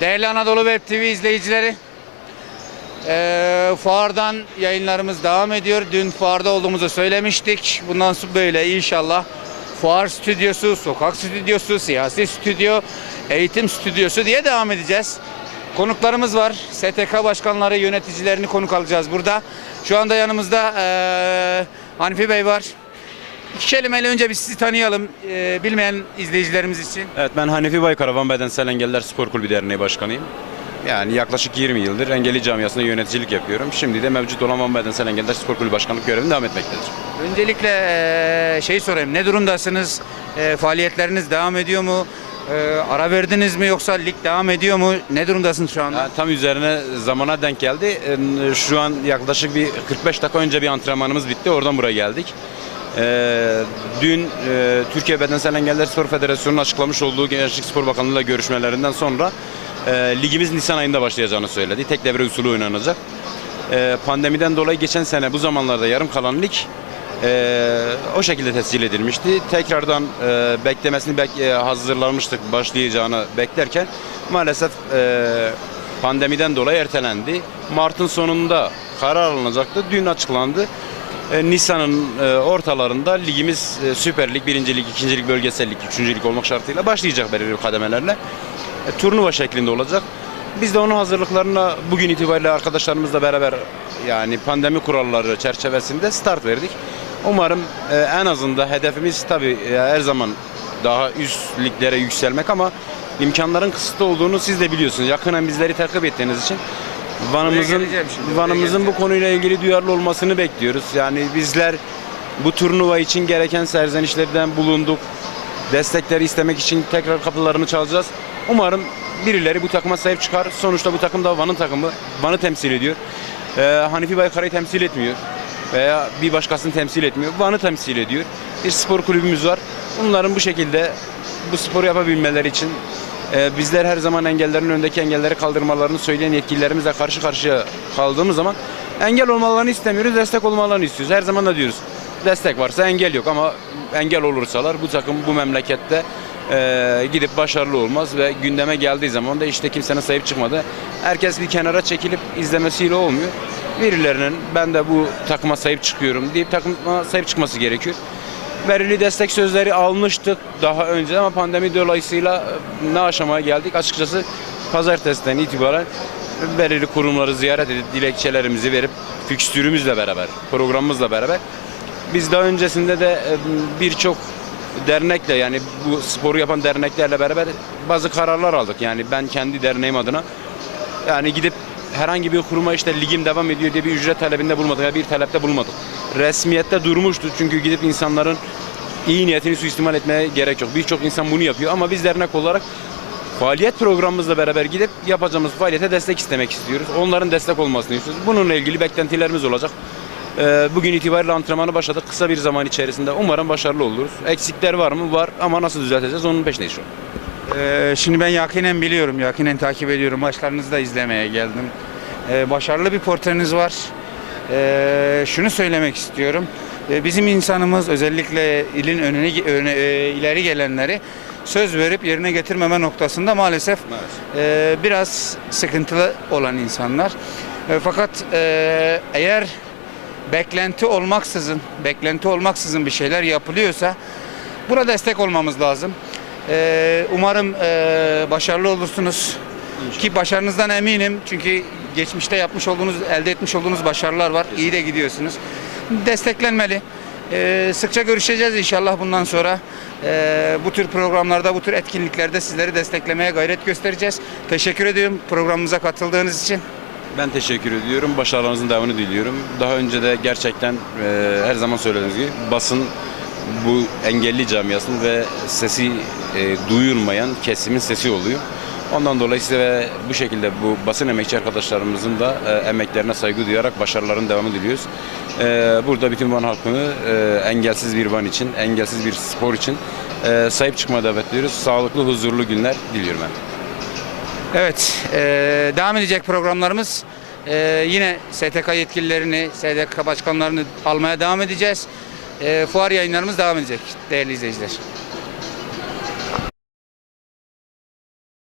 Değerli Anadolu Web TV izleyicileri, eee fuardan yayınlarımız devam ediyor. Dün fuarda olduğumuzu söylemiştik. Bundan sonra böyle inşallah fuar stüdyosu, sokak stüdyosu, siyasi stüdyo, eğitim stüdyosu diye devam edeceğiz. Konuklarımız var. STK başkanları, yöneticilerini konuk alacağız burada. Şu anda yanımızda eee Hanifi Bey var. İki kelimeyle önce bir sizi tanıyalım. eee, bilmeyen izleyicilerimiz için. Evet ben Hanefi Baykaravan Bedensel Engelliler Spor Kulübü Derneği Başkanıyım. Yani yaklaşık 20 yıldır engelli camiasında yöneticilik yapıyorum. Şimdi de mevcut olan Van Bedensel Engelliler Spor Kulübü Başkanlık görevim devam etmektedir. Öncelikle eee, şey sorayım. Ne durumdasınız? Eee, faaliyetleriniz devam ediyor mu? Eee, ara verdiniz mi yoksa lig devam ediyor mu? Ne durumdasınız şu anda? Yani tam üzerine zamana denk geldi. Ee, Şu an yaklaşık bir 45 dakika önce bir antrenmanımız bitti. Oradan buraya geldik. Ee, dün e, Türkiye Bedensel Engelliler Spor Federasyonu'nun açıklamış olduğu Gençlik Spor Bakanlığı'yla görüşmelerinden sonra e, ligimiz Nisan ayında başlayacağını söyledi. Tek devre usulü oynanacak. Ee, pandemiden dolayı geçen sene bu zamanlarda yarım kalan lig e, o şekilde tescil edilmişti. Tekrardan e, beklemesini bek, e, başlayacağını beklerken maalesef e, pandemiden dolayı ertelendi. Mart'ın sonunda karar alınacaktı. Dün açıklandı. E, Nisan'ın e, ortalarında ligimiz e, Süper Lig, 1. Lig, 2. Lig, Bölgesel Lig, 3. Lig olmak şartıyla başlayacak belirli kademelerle. E, turnuva şeklinde olacak. Biz de onun hazırlıklarına bugün itibariyle arkadaşlarımızla beraber yani pandemi kuralları çerçevesinde start verdik. Umarım en azından hedefimiz tabii her zaman daha üst liglere yükselmek ama imkanların kısıtlı olduğunu siz de biliyorsunuz. Yakından bizleri takip ettiğiniz için Van'ımızın Van'ımızın bu konuyla ilgili duyarlı olmasını bekliyoruz. Yani bizler bu turnuva için gereken serzenişlerden bulunduk. Destekleri istemek için tekrar kapılarını çalacağız. Umarım birileri bu takıma sahip çıkar. Sonuçta bu takım da Van'ın takımı. Van'ı temsil ediyor. Ee, Hanifi Baykara'yı temsil etmiyor. Veya bir başkasını temsil etmiyor. Van'ı temsil ediyor. Bir spor kulübümüz var. Bunların bu şekilde bu sporu yapabilmeleri için e, bizler her zaman engellerin önündeki engelleri kaldırmalarını söyleyen yetkililerimizle karşı karşıya kaldığımız zaman engel olmalarını istemiyoruz, destek olmalarını istiyoruz. Her zaman da diyoruz. Destek varsa engel yok ama engel olursalar bu takım bu memlekette e, gidip başarılı olmaz ve gündeme geldiği zaman da işte kimsenin sahip çıkmadı. Herkes bir kenara çekilip izlemesiyle olmuyor. Birilerinin ben de bu takıma sahip çıkıyorum deyip takıma sahip çıkması gerekiyor. Belirli destek sözleri almıştık daha önce ama pandemi dolayısıyla e, ne aşamaya geldik? Açıkçası pazartesiden itibaren belirli kurumları ziyaret edip dilekçelerimizi verip fikstürümüzle beraber, programımızla beraber biz daha öncesinde de e, birçok dernekle yani bu sporu yapan derneklerle beraber bazı kararlar aldık. Yani ben kendi derneğim adına yani gidip herhangi bir kuruma işte ligim devam ediyor diye bir ücret talebinde bulmadık. ya bir talepte bulmadık. Resmiyette durmuştu çünkü gidip insanların iyi niyetini suistimal etmeye gerek yok. Birçok insan bunu yapıyor ama biz dernek olarak faaliyet programımızla beraber gidip yapacağımız faaliyete destek istemek istiyoruz. Onların destek olmasını istiyoruz. Bununla ilgili beklentilerimiz olacak. Ee, Bugün itibariyle antrenmanı başladık. Kısa bir zaman içerisinde umarım başarılı oluruz. Eksikler var mı? Var ama nasıl düzelteceğiz onun peşindeyiz şu an. Eee, şimdi ben yakinen biliyorum, yakinen takip ediyorum. Maçlarınızı da izlemeye geldim. Eee, başarılı bir portreniz var. Eee, şunu söylemek istiyorum. Eee, bizim insanımız özellikle ilin önüne, öne, eee, ileri gelenleri söz verip yerine getirmeme noktasında maalesef eee, biraz sıkıntılı olan insanlar. Eee, fakat eğer beklenti olmaksızın, beklenti olmaksızın bir şeyler yapılıyorsa buna destek olmamız lazım. Ee, umarım e, başarılı olursunuz. Ki başarınızdan eminim çünkü geçmişte yapmış olduğunuz, elde etmiş olduğunuz başarılar var. İyi de gidiyorsunuz. Desteklenmeli. Ee, sıkça görüşeceğiz inşallah bundan sonra. Ee, bu tür programlarda, bu tür etkinliklerde sizleri desteklemeye gayret göstereceğiz. Teşekkür ediyorum programımıza katıldığınız için. Ben teşekkür ediyorum. Başarılarınızın devamını diliyorum. Daha önce de gerçekten e, her zaman söylediğiniz gibi basın bu engelli camiasının ve sesi e, duyulmayan kesimin sesi oluyor. Ondan dolayı size bu şekilde bu basın emekçi arkadaşlarımızın da e, emeklerine saygı duyarak başarıların devamı diliyoruz. E, burada bütün Van halkını e, engelsiz bir Van için, engelsiz bir spor için e, sahip çıkmaya davet ediyoruz. Sağlıklı, huzurlu günler diliyorum ben. Evet, e, devam edecek programlarımız. E, yine STK yetkililerini, STK başkanlarını almaya devam edeceğiz. E, fuar yayınlarımız devam edecek değerli izleyiciler.